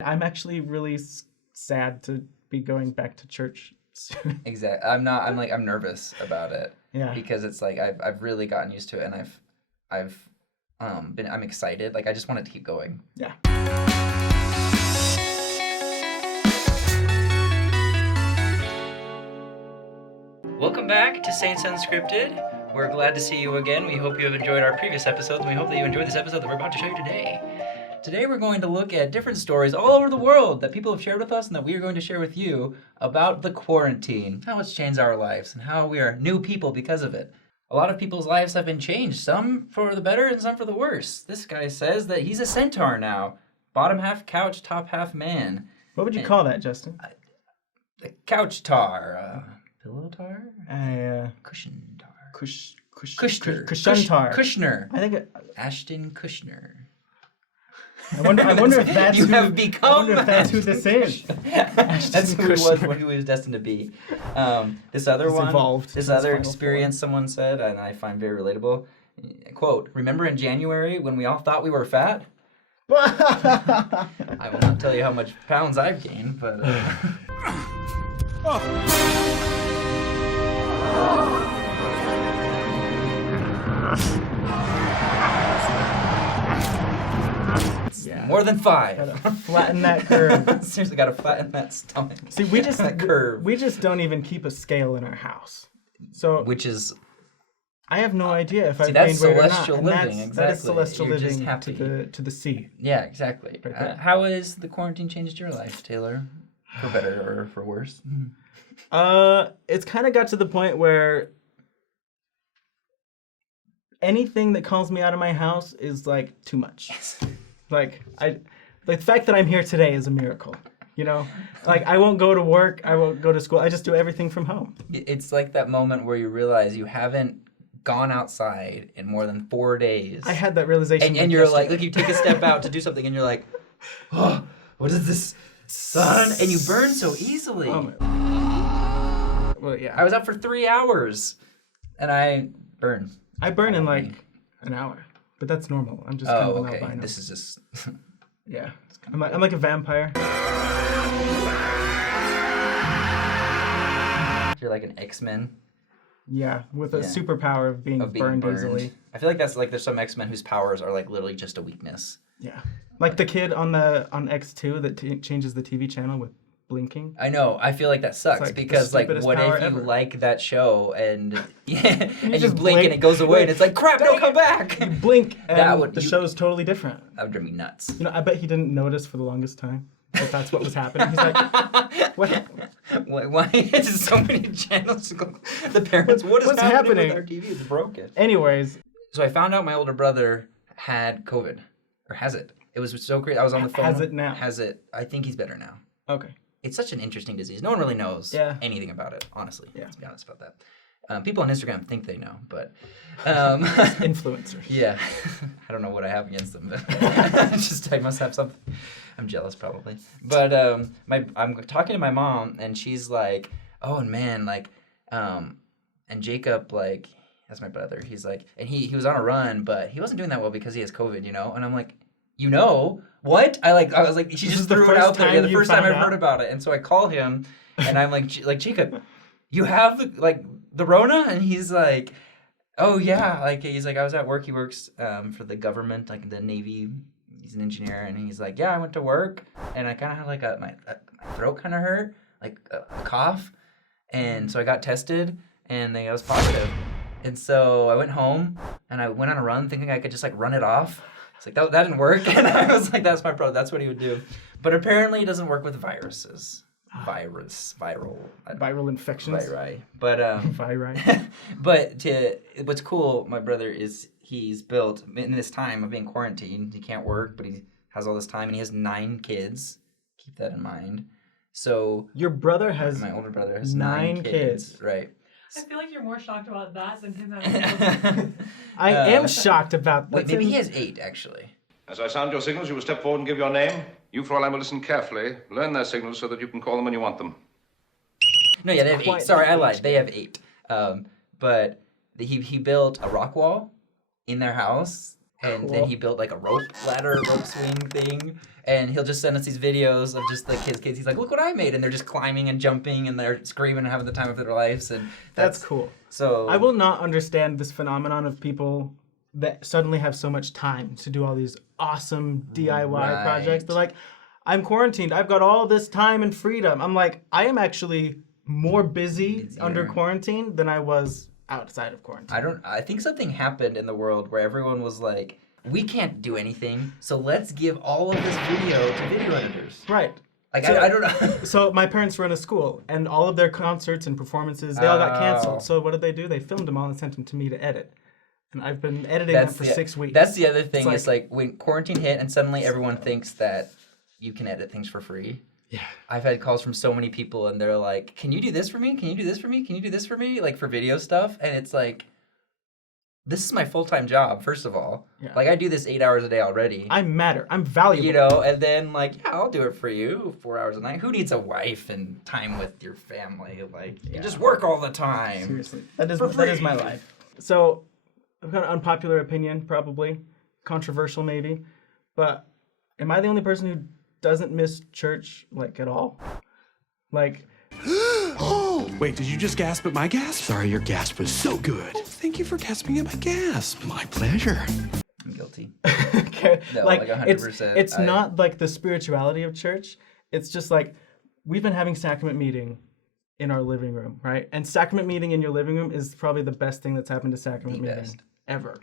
I'm actually really sad to be going back to church soon. Exactly. I'm nervous about it. Yeah. Because it's like I've really gotten used to it, and I'm excited. Like I just want it to keep going. Yeah. Welcome back to Saints Unscripted. We're glad to see you again. We hope you have enjoyed our previous episodes, and we hope that you enjoyed this episode that we're about to show you today. Today we're going to look at different stories all over the world that people have shared with us and that we are going to share with you about the quarantine, how it's changed our lives, and how we are new people because of it. A lot of people's lives have been changed, some for the better and some for the worse. This guy says that he's a centaur now. Bottom half couch, top half man. What would you call that, Justin? A couch tar. Pillow tar? Cushion tar. Kushner. Kushner. I think Ashton Kushner. I wonder if that's you have become. I wonder if that's who this is. That's who he was destined to be. This other experience someone said, and I find very relatable. Quote, remember in January when we all thought we were fat? I will not tell you how much pounds I've gained, but... Yeah. More than 5. Gotta flatten that curve. Seriously, gotta flatten that stomach. See, we just that curve. We just don't even keep a scale in our house. So which is I have no idea if I've that's gained weight or celestial not. living, And that is exactly. celestial You're just living happy. to the sea. Yeah, exactly. Right How has the quarantine changed your life, Taylor? For better or for worse? It's kind of got to the point where anything that calls me out of my house is like too much. Like the fact that I'm here today is a miracle. You know, like I won't go to work, I won't go to school. I just do everything from home. It's like that moment where you realize you haven't gone outside in more than 4 days. I had that realization. And you're like, you take a step out to do something, and you're like, oh, what is this sun? And you burn so easily. Oh well, yeah. I was out for 3 hours, and I burned. I burn in like an hour, but that's normal. I'm just kind of an albino. This is just... Yeah. I'm like a vampire. You're like an X-Men. Yeah, with a superpower of being burned easily. I feel like that's like there's some X-Men whose powers are like literally just a weakness. Yeah. Like the kid on X2 that changes the TV channel with blinking. I know. I feel like that sucks like because like what if you like that show and and you blink and it goes away and it's like crap, no, come back. You blink and the show's totally different. That would drive me nuts. You know, I bet he didn't notice for the longest time that that's what was happening. He's like, what? Why is so many channels? The parents, what is happening with our TV? It's broken. Anyways. So I found out my older brother had COVID, or has it. It was so great. I was on the phone. Has it now? Has it. I think he's better now. Okay. It's such an interesting disease. No one really knows anything about it, honestly. Yeah. Let's be honest about that. People on Instagram think they know, but... influencers. Yeah. I don't know what I have against them, but I must have something. I'm jealous, probably. But I'm talking to my mom, and she's like, oh, man, like... and Jacob, like... That's my brother. He's like... And he was on a run, but he wasn't doing that well because he has COVID, you know? And I'm like... You know what? I was like, she just threw it out there. Yeah, the first time I heard about it, and so I call him, and I'm like Jacob, you have the Rona, and he's like, oh yeah, like he's like I was at work. He works for the government, like the Navy. He's an engineer, and he's like, yeah, I went to work, and I kind of had like my throat kind of hurt, like a cough, and so I got tested, and I was positive, and so I went home, and I went on a run thinking I could just like run it off. It's like, that didn't work. And I was like, that's my brother. That's what he would do. But apparently it doesn't work with viruses. Viral infections. Viri. But, Viri. But what's cool, my brother, is he's built, in this time of being quarantined, he can't work, but he has all this time, and he has 9 kids. Keep that in mind. So... Your brother has... My older brother has 9 kids. Right. I feel like you're more shocked about that than him having I am shocked about that. Wait, maybe he has 8, actually. As I sound your signals, you will step forward and give your name. You, Fräulein, will listen carefully. Learn their signals so that you can call them when you want them. No, yeah, they have 8. Sorry, I lied. They have 8. But he built a rock wall in their house And Cool. then he built like a rope swing thing. And he'll just send us these videos of just like his kids. He's like, look what I made. And they're just climbing and jumping and they're screaming and having the time of their lives. And That's cool. So I will not understand this phenomenon of people that suddenly have so much time to do all these awesome DIY projects. They're like, I'm quarantined. I've got all this time and freedom. I'm like, I am actually more busy under quarantine than I was outside of quarantine. I think something happened in the world where everyone was like, we can't do anything, so let's give all of this video to video editors. Right. Like, So- I don't know. So my parents run a school, and all of their concerts and performances, they all got Oh. canceled. So what did they do? They filmed them all and sent them to me to edit. And I've been editing them for 6 weeks. That's the other thing. It's Is like when quarantine hit and suddenly everyone thinks that you can edit things for free. Yeah. I've had calls from so many people and they're like, can you do this for me? Can you do this for me? Can you do this for me? Like for video stuff. And it's like, this is my full-time job, first of all. Yeah. Like I do this 8 hours a day already. I matter. I'm valuable. You know, and then like, yeah, I'll do it for you 4 hours a night. Who needs a wife and time with your family? Like, you just work all the time. Seriously. That is my free. life. So I've got an unpopular opinion, probably. Controversial, maybe. But am I the only person who doesn't miss church, like, at all? Like... Oh, wait, did you just gasp at my gasp? Sorry, your gasp was so good. Oh, thank you for gasping at my gasp. My pleasure. I'm guilty. Okay. No, like, like 100%. It's not like the spirituality of church. It's just like, we've been having sacrament meeting in our living room, right? And sacrament meeting in your living room is probably the best thing that's happened to sacrament meeting best. ever.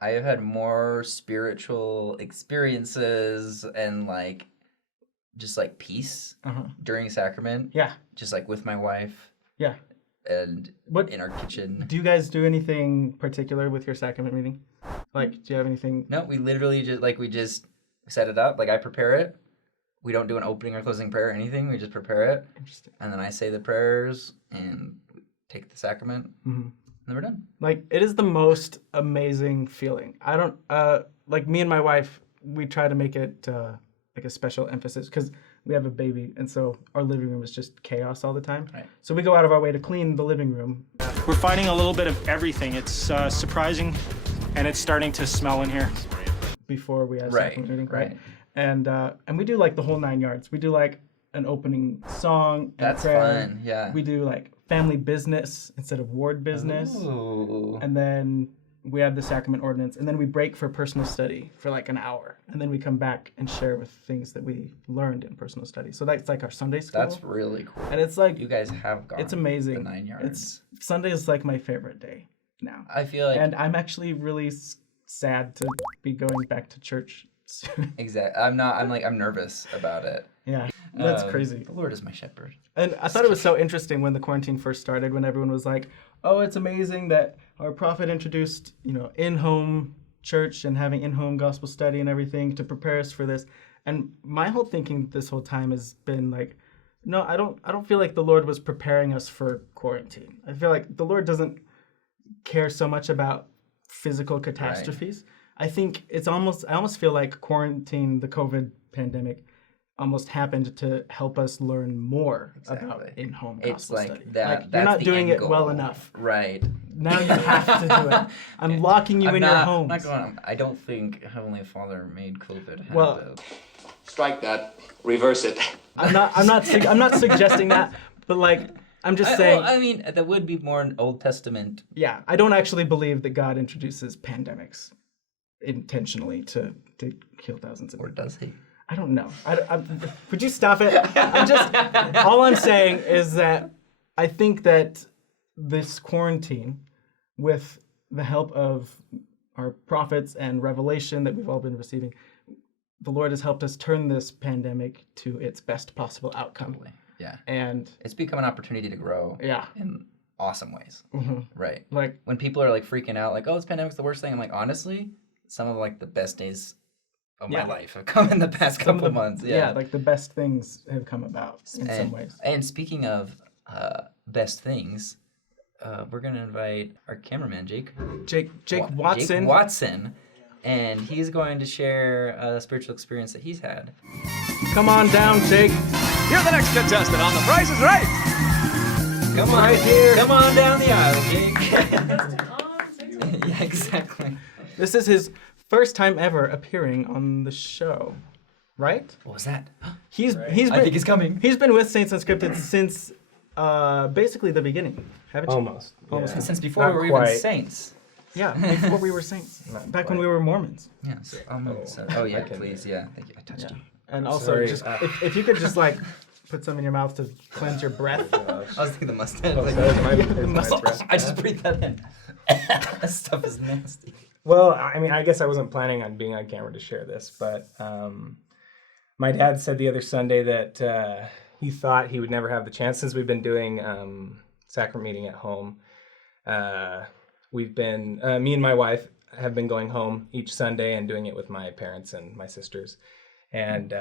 I have had more spiritual experiences and like just like peace during sacrament. Yeah. Just like with my wife Yeah. and What in our kitchen. do you guys do anything particular with your sacrament meeting? Like, do you have anything? No, we literally just set it up. Like I prepare it. We don't do an opening or closing prayer or anything. We just prepare it. Interesting. And then I say the prayers and take the sacrament. Mm-hmm. And then we're done. Like, it is the most amazing feeling. I don't, like me and my wife, we try to make it like a special emphasis because we have a baby. And so our living room is just chaos all the time. Right. So we go out of our way to clean the living room. We're finding a little bit of everything. It's surprising, and it's starting to smell in here. Before we have Right, sacrament meeting, right. And we do like the whole 9 yards. We do like an opening song and That's prayer. fun, yeah. We do like family business instead of ward business. Ooh. And then we have the sacrament ordinance, and then we break for personal study for like an hour, and then we come back and share with things that we learned in personal study. So that's like our Sunday school. That's really cool. And it's like You guys have gone it's amazing. the 9 yards. Sunday is like my favorite day now, I feel like and I'm actually really sad to be going back to church soon. exactly. I'm nervous about it. Yeah, that's crazy. The Lord is my shepherd. And I thought it was so interesting when the quarantine first started, when everyone was like, oh, it's amazing that our prophet introduced, in-home church and having in-home gospel study and everything to prepare us for this. And my whole thinking this whole time has been like, no, I don't feel like the Lord was preparing us for quarantine. I feel like the Lord doesn't care so much about physical catastrophes. I think I almost feel like quarantine, the COVID pandemic, almost happened to help us learn more about in-home gospel It's like study. that. You're That's not the doing end it well goal. enough. Right. Now you have to do it. I'm locking you in your homes. I don't think Heavenly Father made COVID happen. Well, Strike that. Reverse it. I'm not suggesting that, but like I'm just saying. I mean, that would be more an Old Testament. Yeah, I don't actually believe that God introduces pandemics intentionally to kill thousands of Or people. does he? I don't know. Would you stop it? All I'm saying is that I think that this quarantine, with the help of our prophets and revelation that we've all been receiving, the Lord has helped us turn this pandemic to its best possible outcome. Totally. Yeah. And It's become an opportunity to grow. yeah, In awesome ways. Right. like When people are like freaking out, like, oh, this pandemic's the worst thing. I'm like, honestly, some of like the best days of my life have come in the past some of couple the- months. yeah, like the best things have come about in some ways. And speaking of best things, we're gonna invite our cameraman Jake Watson. Jake Watson, and he's going to share a spiritual experience that he's had. Come on down, Jake. You're the next contestant on The Price is Right. Come on, Right here. Come on down the aisle, Jake. Contestant on Saints Unscripted. Yeah, exactly. This is his first time ever appearing on the show, right? What was that? He's I been, think he's coming. He's been with Saints Unscripted since basically the beginning, haven't you? Almost. Almost. Yeah. Since before Not we were even quite. saints. Yeah, before we were Saints. Not Back when quite. we were Mormons. Yeah. So, yeah, please. Yeah. Thank you. I touched you. And also, Sorry, just if you could just like put some in your mouth to cleanse your breath. I was thinking the mustache. Oh, Like, that is my breath. I just breathed that in. That stuff is nasty. Well, I mean, I guess I wasn't planning on being on camera to share this, but my dad said the other Sunday that he thought he would never have the chance since we've been doing sacrament meeting at home. We've been, me and my wife have been going home each Sunday and doing it with my parents and my sisters. And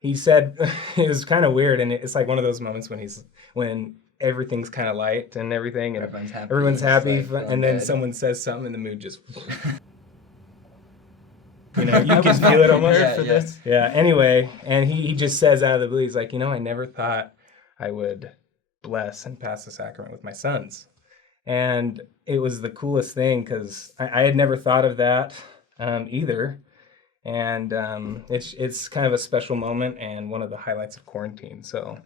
he said it was kind of weird, and it's like one of those moments when everything's kind of light and everything, and everyone's happy, It's like, and then good. someone says something, and the mood just, you know, you can feel it almost. Yeah, yeah. Yeah. Anyway, and he just says out of the blue, he's like, I never thought I would bless and pass the sacrament with my sons, and it was the coolest thing because I had never thought of that either. And it's kind of a special moment and one of the highlights of quarantine. So,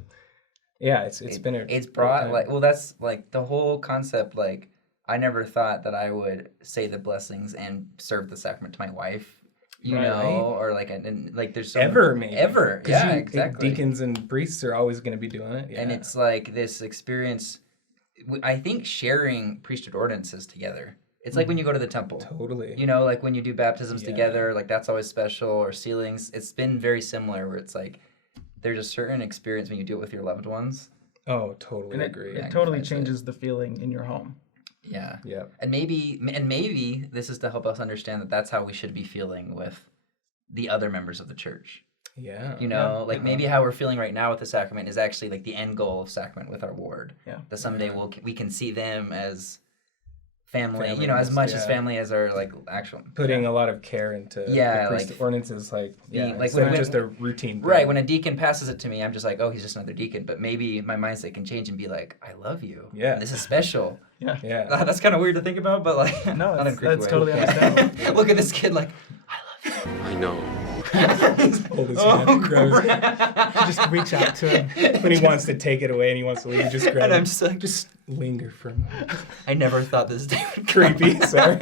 yeah, it's been a It's great brought time. like, well, that's like the whole concept. Like, I never thought that I would say the blessings and serve the sacrament to my wife. You Right. know, or like, and like, there's so Ever, maybe. ever, 'Cause yeah, exactly. Deacons and priests are always going to be doing it. Yeah. And it's like this experience. I think sharing priesthood ordinances together. It's like when you go to the temple. Totally. You know, like when you do baptisms Yeah. together, like that's always special, or sealings. It's been very similar where it's like there's a certain experience when you do it with your loved ones. Oh, totally And agree. Yeah. it totally Magnifies it. changes the feeling in your home. Yeah. Yeah. And maybe this is to help us understand that that's how we should be feeling with the other members of the church. Yeah. You know, like maybe how we're feeling right now with the sacrament is actually like the end goal of sacrament with our ward. Yeah. That someday we can see them as family, Family, you know, as much as yeah. family as our like actual Putting a lot of care into Yeah, the priesthood like, ordinances, like like instead of when- just a routine. Right, thing. when a deacon passes it to me, I'm just like, oh, he's just another deacon. But maybe my mindset can change and be like, I love you. Yeah. This is special. Yeah. Yeah. That's kind of weird to think about, but like, No, not in a creepy that's way. totally understandable. Look at this kid like, I know. Hold his Oh, hand, grab his- Just reach out to him. when he wants to take it away and he wants to leave, just grab and it. I'm just like, Just linger for a moment. I never thought this day would come. Creepy, sorry.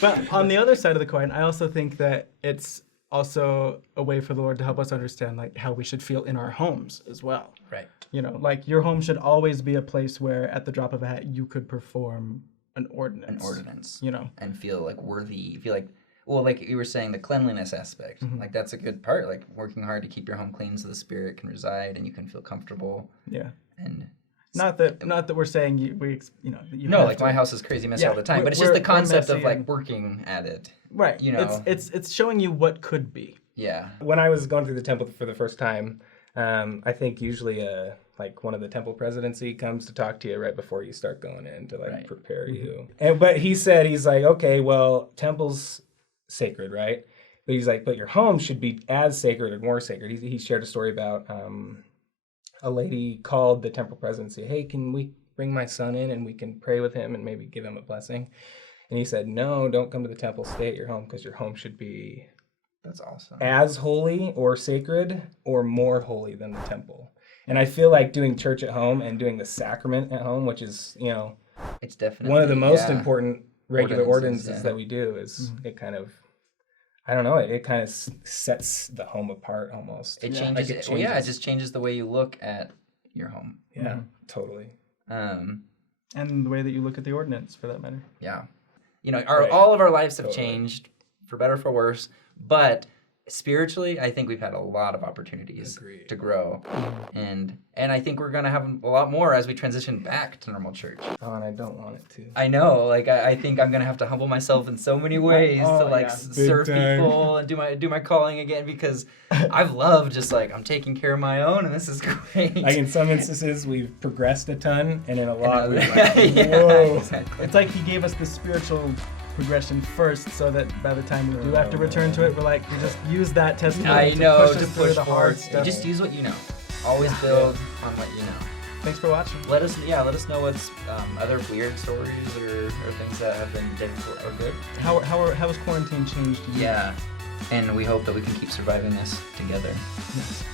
But on the other side of the coin, I also think that it's also a way for the Lord to help us understand like how we should feel in our homes as well. Right. You know, like your home should always be a place where at the drop of a hat you could perform an ordinance. An ordinance. You know. And feel like worthy, feel like, well, like you were saying, the cleanliness aspect, like that's a good part, like working hard to keep your home clean so the Spirit can reside and you can feel comfortable. Yeah. And Not that we're saying that you no, have like to- my house is crazy messy Yeah, all the time, but it's we're- just the we're concept of messy like and- working at it. Right. You know. It's showing you what could be. Yeah. When I was going through the temple for the first time, I think usually like one of the temple presidency comes to talk to you right before you start going in to like Right. prepare you. But he's like, okay, well, temple's sacred, right? But he's like, but your home should be as sacred or more sacred. He shared a story about a lady called the temple presidency, hey, can we bring my son in and we can pray with him and maybe give him a blessing? And he said, no, don't come to the temple, stay at your home because your home should be That's awesome. as holy or sacred or more holy than the temple. And I feel like doing church at home and doing the sacrament at home, which is, It's definitely one of the most yeah. important regular Ordinances, ordinances yeah. that we do is it kind of, I don't know, it kind of sets the home apart almost. It Like, changes. it Well, yeah, it changes. just changes the way you look at your home. Yeah, totally. And the way that you look at the ordinance, for that matter. Yeah. You know, Right. all of our lives have Totally. changed for better or for worse, but spiritually, I think we've had a lot of opportunities Agreed. to grow, and I think we're gonna have a lot more as we transition back to normal church. Oh, and I don't want it to. I know, like I think I'm gonna have to humble myself in so many ways to Oh, like yeah. Big serve time. people and do my calling again because I've loved just like I'm taking care of my own and this is great. Like in some instances, we've progressed a ton, and in a lot, we've Yeah, like, whoa. exactly. It's like he gave us the spiritual progression first so that by the time we do have to return to it, we're like, we just use that testimony I to know push to us through push the forward. hard You stuff. just use what you know. Always build on what you know. Thanks for watching. Let us know what's other weird stories or things that have been difficult or good. How has quarantine changed you? Yeah, and we hope that we can keep surviving this together. Yes.